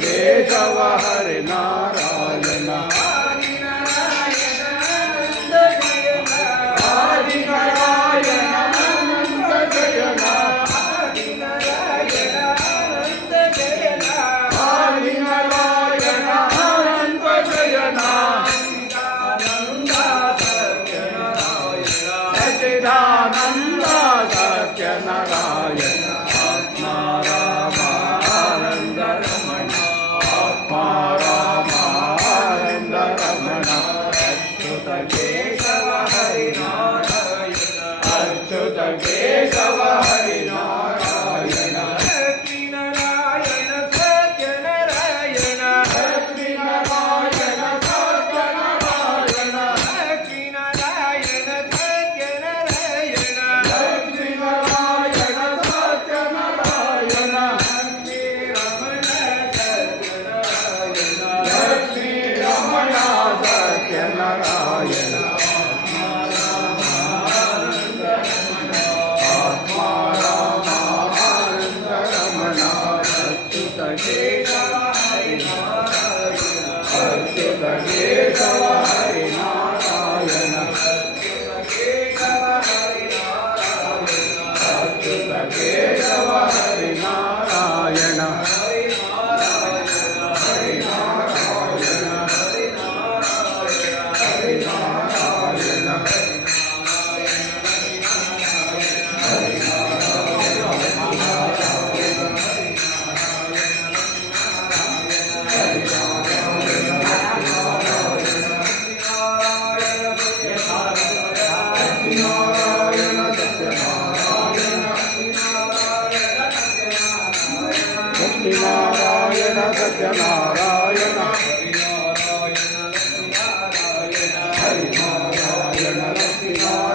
केशव हरि नारायण आदि नारायण अनंत शयन आदि नारायण अनंत शयन आदि नारायण अनंत शयन सच्चिदानंद सत्यनारायण आत्मा रामानंद रमण आत्मा रामानंद रमण अच्युत केशव हरि नारायण अच्युत केशव हरि नारायण लक्ष्मी नारायण सत्यनारायण लक्ष्मी नारायण सत्यनारायण लक्ष्मी नारायण सत्यनारायण लक्ष्मी नारायण सत्यनारायण लक्ष्मी रमण सत्यनारायण आत्मा रामानंद रमण अच्युत केशव हरि नारायण अच्युत केशव हरि नारायण अच्युत केशव हरि नारायण लक्ष्मीनारायण सत्यनारायण हरि नारायण लक्ष्मीनारायण